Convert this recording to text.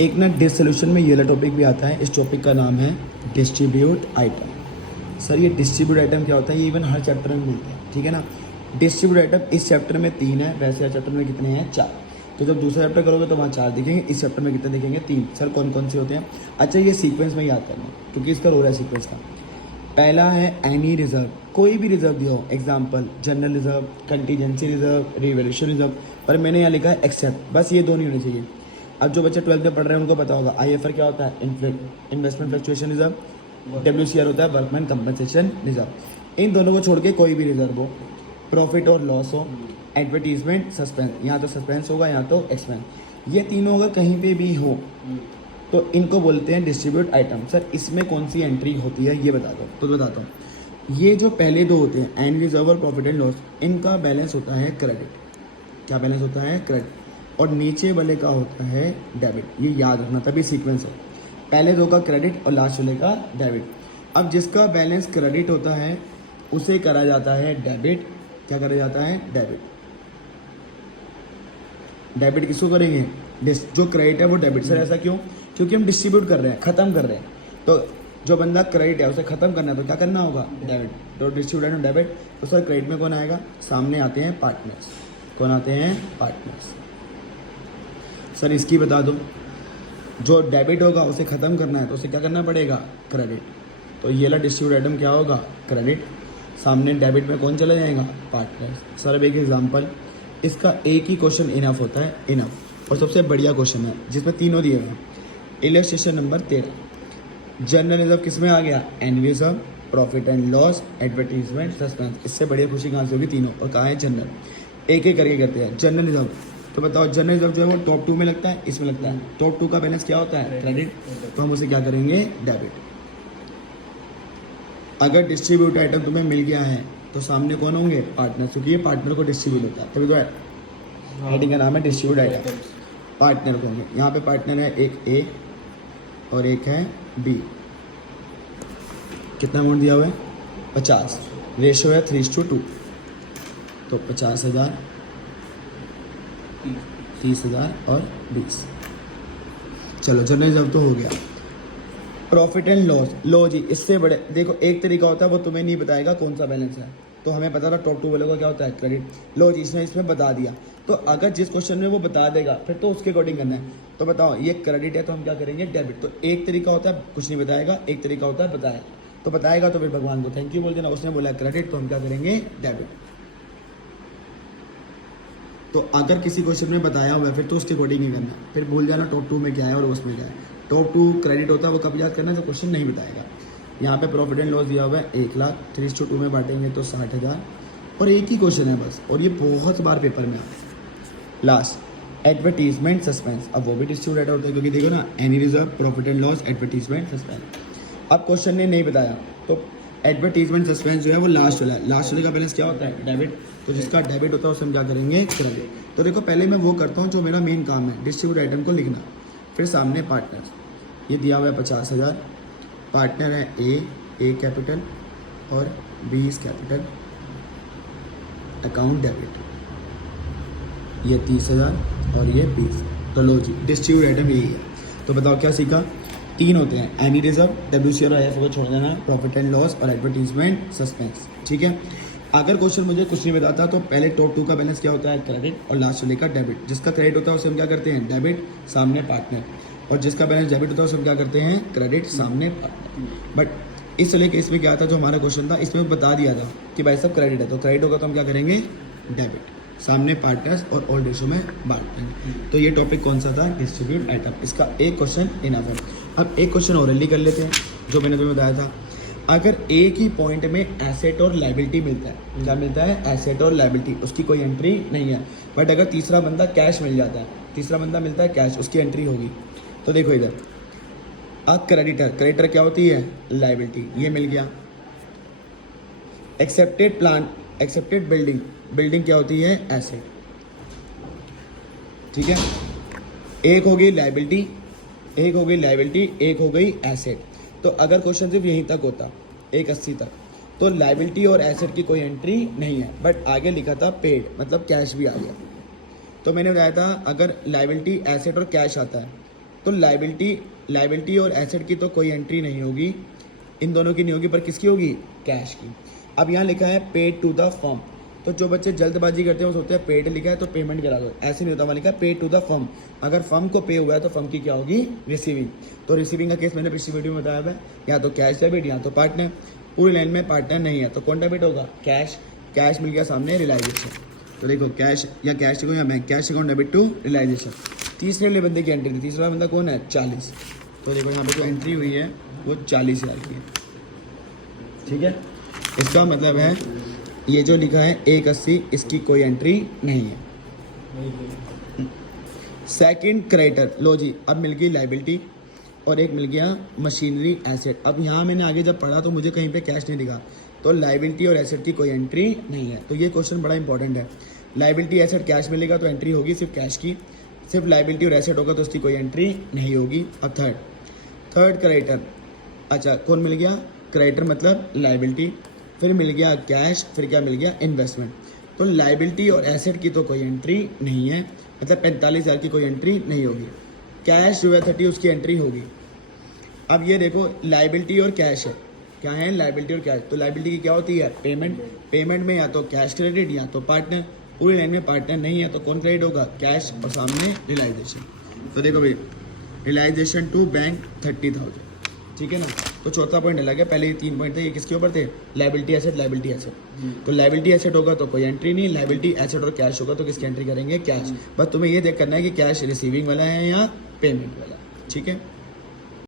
एक ना dish solution में ये वाला टॉपिक भी आता है। इस टॉपिक का नाम है डिस्ट्रीब्यूट आइटम। सर ये डिस्ट्रीब्यूट आइटम क्या होता है, ये इवन हर चैप्टर में मिलता है, ठीक है ना। डिस्ट्रीब्यूट आइटम इस चैप्टर में 3 है, वैसे हर चैप्टर में कितने हैं, 4। तो जब दूसरा चैप्टर करोगे तो वहाँ 4 दिखेंगे, इस चैप्टर में कितने दिखेंगे, 3। सर कौन कौन से होते हैं? अच्छा ये सीक्वेंस में याद करना क्योंकि इसका रोल है सीक्वेंस का। पहला है एनी रिजर्व, कोई भी रिजर्व दिया हो, example general reserve, contingency reserve, revolution reserve, पर मैंने यहाँ लिखा है एक्सेप्ट, बस ये 2 नहीं होने चाहिए। अब जो बच्चे 12th में पढ़ रहे हैं उनको पता होगा IFR क्या होता है, इन्वेस्टमेंट फ्लक्चुएशन रिजर्व, WCR होता है वर्कमैन कंपनसेशन रिजर्व। इन दोनों को छोड़ के कोई भी रिजर्व हो, प्रॉफिट और लॉस हो, एडवर्टीजमेंट, सस्पेंस, यहाँ तो सस्पेंस होगा, यहाँ तो एक्सपेंस, ये तीनों अगर कहीं पे भी हो तो इनको बोलते हैं डिस्ट्रीब्यूट आइटम। सर इसमें कौन सी एंट्री होती है ये बता दो। तो बताता हूँ, ये जो पहले 2 होते हैं एंड रिजर्व और प्रॉफिट एंड लॉस, इनका बैलेंस होता है क्रेडिट। क्या बैलेंस होता है? क्रेडिट। और नीचे वाले का होता है डेबिट। ये याद रखना तभी सीक्वेंस हो, पहले 2 का क्रेडिट और लास्ट वाले का डेबिट। अब जिसका बैलेंस क्रेडिट होता है उसे करा जाता है डेबिट। क्या करा जाता है? डेबिट। डेबिट किसको करेंगे? जो क्रेडिट है वो डेबिट। सर ऐसा क्यों? क्योंकि हम डिस्ट्रीब्यूट कर रहे हैं, खत्म कर रहे हैं। तो जो बंदा क्रेडिट है उसे खत्म करना है तो क्या करना होगा? डेबिट। तो डिस्ट्रीब्यूट एंड डेबिट। तो सर क्रेडिट में कौन आएगा? सामने आते हैं पार्टनर्स। कौन आते हैं? पार्टनर्स। सर इसकी बता दो, जो डेबिट होगा उसे खत्म करना है तो उसे क्या करना पड़ेगा? क्रेडिट। तो ये वाला डिस्ट्रीब्यूट आइटम क्या होगा? क्रेडिट। सामने डेबिट में कौन चला जाएगा? पार्टनर्स। सर अब एक एग्जाम्पल, इसका एक ही क्वेश्चन इनफ होता है, इनफ, और सबसे बढ़िया क्वेश्चन है जिसमें तीनों दिए हुए हैं। Illustration number 13। जनरल रिजर्व किस में आ गया? And reserve, profit and loss, advertisement, suspense. इससे बढ़िया खुशी कहाँ से होगी? तीनों। और कहाँ है जनरल? एक एक करके करते हैं। जनरल रिजर्व, तो बताओ जनरल रिजर्व जो है वो टॉप 2 में लगता है, इसमें लगता है। टॉप 2 का बैलेंस क्या होता है? क्रेडिट। तो हम उसे क्या करेंगे? डेबिट। अगर डिस्ट्रीब्यूट आइटम तुम्हें मिल गया है तो सामने कौन होंगे? पार्टनर, क्योंकि ये पार्टनर को डिस्ट्रीब्यूट होता है, तभी तो हेडिंग का नाम है डिस्ट्रीब्यूट आइटम। पार्टनर को होंगे, यहाँ पे पार्टनर है, एक A और एक है B। कितना अमाउंट दिया हुआ है? 50। रेशो है 3:2। तो 50,000, 30,000 और 20। चलो जनरल रिजर्व तो हो गया। प्रॉफिट एंड लॉस, लो जी, इससे बड़े देखो एक तरीका होता है वो तुम्हें नहीं बताएगा कौन सा बैलेंस है, तो हमें पता था टॉप 2 वाले का क्या होता है? क्रेडिट। लो जी इसमें बता दिया। तो अगर जिस क्वेश्चन में वो बता देगा फिर तो उसके अकॉर्डिंग करना है। तो बताओ ये क्रेडिट है तो हम क्या करेंगे? डेबिट। तो एक तरीका होता है कुछ नहीं बताएगा, एक तरीका होता है बताया। तो बताएगा तो फिर भगवान को थैंक यू बोल देना, उसने बोला क्रेडिट तो हम क्या करेंगे? डेबिट। तो अगर किसी क्वेश्चन में बताया हुआ है फिर तो उसके अकॉर्डिंग ही करना, फिर भूल जाना टॉप 2 में क्या है और उसमें क्या है। टॉप 2 क्रेडिट होता है वो कब याद करना है? जो क्वेश्चन नहीं बताएगा। यहाँ पे प्रॉफिट एंड लॉस दिया हुआ है 1,00,000, 3:2 में बांटेंगे तो 60,000, और एक ही क्वेश्चन है बस, और ये बहुत बार पेपर में आता है। लास्ट एडवर्टीजमेंट सस्पेंस, अब वो भी डिस्ट्रीब्यूट आइटम होता है क्योंकि देखो ना, any reserve, profit and loss, advertisement, suspense. अब क्वेश्चन ने नहीं बताया तो एडवर्टीजमेंट सस्पेंस जो है वो लास्ट वाला है। लास्ट वाले का बैलेंस क्या होता है? डेबिट। तो जिसका डेबिट होता है उसे हम क्या करेंगे? क्रेडिट। तो देखो पहले मैं वो करता हूँ जो मेरा मेन काम है, डिस्ट्रीब्यूट आइटम को लिखना। फिर सामने पार्टनर्स, ये दिया हुआ है 50,000, पार्टनर है ए कैपिटल और B is capital, account debit, ये 30,000 और ये 20। तो लो जी डिस्ट्रीब्यूट आइटम यही है। तो बताओ क्या सीखा? 3 होते हैं, एनी रिजर्व, WCR और IFR को छोड़ देना, प्रॉफिट एंड लॉस और एडवर्टीजमेंट, सस्पेंस। ठीक है। अगर क्वेश्चन मुझे कुछ नहीं बताता तो पहले टॉप 2 का बैलेंस क्या होता है? क्रेडिट, और लास्ट वाले का डेबिट। जिसका क्रेडिट होता है उसे हम क्या करते हैं? डेबिट, सामने पार्टनर, और जिसका बैलेंस डेबिट होता है उसे हम क्या करते हैं? क्रेडिट, सामने पार्टनर। बट इस वाले केस में क्या था, जो हमारा क्वेश्चन था इसमें बता दिया था कि भाई सब क्रेडिट है, तो क्रेडिट होगा तो हम क्या करेंगे? डेबिट, सामने पार्टनर्स और ऑल रेशो में बांटेंगे। तो ये टॉपिक कौन सा था? Distribute item. इसका एक क्वेश्चन इनफ है। अब एक क्वेश्चन ओरली कर लेते हैं जो मैंने तुम्हें बताया था। अगर एक ही पॉइंट में एसेट और लायबिलिटी मिलता है, क्या मिलता है? एसेट और लायबिलिटी, उसकी कोई एंट्री नहीं है। बट अगर तीसरा बंदा कैश मिल जाता है, तीसरा बंदा मिलता है कैश, उसकी एंट्री होगी। तो देखो इधर क्रेडिटर, क्रेडिटर क्या होती है? लायबिलिटी, ये मिल गया। Accepted plan, accepted building, building क्या होती है? एसेट। ठीक है, एक हो गई लायबिलिटी, एक हो गई लायबिलिटी, एक हो गई एसेट। तो अगर क्वेश्चन सिर्फ यहीं तक होता 180 तक तो लायबिलिटी और एसेट की कोई एंट्री नहीं है, बट आगे लिखा था पेड, मतलब कैश भी आ गया। तो मैंने बताया था अगर लायबिलिटी, एसेट और कैश आता है तो लाइबिलिटी और एसेट की तो कोई एंट्री नहीं होगी, इन दोनों की नहीं होगी, पर किसकी होगी? कैश की। अब यहाँ लिखा है पेड टू द फर्म, तो जो बच्चे जल्दबाजी करते हैं वो सोचते हैं पेड लिखा है तो पेमेंट करा दो, ऐसे नहीं होता। वहाँ लिखा है पेड टू द फर्म, अगर फर्म को पे हुआ है तो फर्म की क्या होगी? रिसीविंग। तो रिसीविंग का केस मैंने पिछली वीडियो में बताया है, या तो कैश डेबिट या तो पार्टनर। पूरी लाइन में पार्टनर नहीं है तो कौन डेबिट होगा? कैश। कैश मिल गया सामने, रियलाइजेशन। तो देखो कैश या कैश को या bank, cash account debit to realization. तीसरे वाले बंदे की एंट्री थी, तीसरा बंदा कौन है? 40। तो देखो यहाँ पे जो एंट्री हुई है वो 40,000 की है, ठीक है। इसका मतलब है ये जो लिखा है 180, इसकी कोई एंट्री नहीं है। सेकंड क्रेडिटर, लो जी, अब मिल गई लाइबिलिटी और एक मिल गया मशीनरी एसेट। अब यहाँ मैंने आगे जब पढ़ा तो मुझे कहीं पे कैश नहीं दिखा, तो लाइबिलिटी और एसेट की कोई एंट्री नहीं है। तो ये क्वेश्चन बड़ा इंपॉर्टेंट है। लाइबिलिटी एसेट कैश मिलेगा तो एंट्री होगी सिर्फ कैश की, सिर्फ लाइबिलिटी और एसेट होगा तो उसकी कोई एंट्री नहीं होगी। अब थर्ड क्रेडिटर, अच्छा कौन मिल गया? क्रेडिटर मतलब लाइबिलिटी, फिर मिल गया कैश, फिर क्या मिल गया? इन्वेस्टमेंट। तो लाइबिलिटी और एसेट की तो कोई एंट्री नहीं है, मतलब 45,000 की कोई एंट्री नहीं होगी। कैश जो है 30, उसकी एंट्री होगी। अब ये देखो लाइबिलिटी और कैश है, क्या है? लाइबिलिटी और कैश। तो लाइबिलिटी की क्या होती है? पेमेंट। पेमेंट में या तो कैश क्रेडिट या तो पार्टनर। पूरी लाइन में पार्टनर नहीं है तो कौन क्रेडिट होगा? कैश, और सामने रियलाइजेशन। तो देखो भाई, रियलाइजेशन टू बैंक 30,000, ठीक है ना। तो चौथा पॉइंट अलग है, पहले ये 3 पॉइंट थे, ये किसके ऊपर थे? Liability asset, liability asset. तो लाइबिलिटी एसेट होगा तो कोई एंट्री नहीं, लाइबिलिटी एसेट और कैश होगा तो किसकी एंट्री करेंगे? कैश। बस तुम्हें ये देख करना है कि कैश रिसीविंग वाला है या पेमेंट वाला, ठीक है।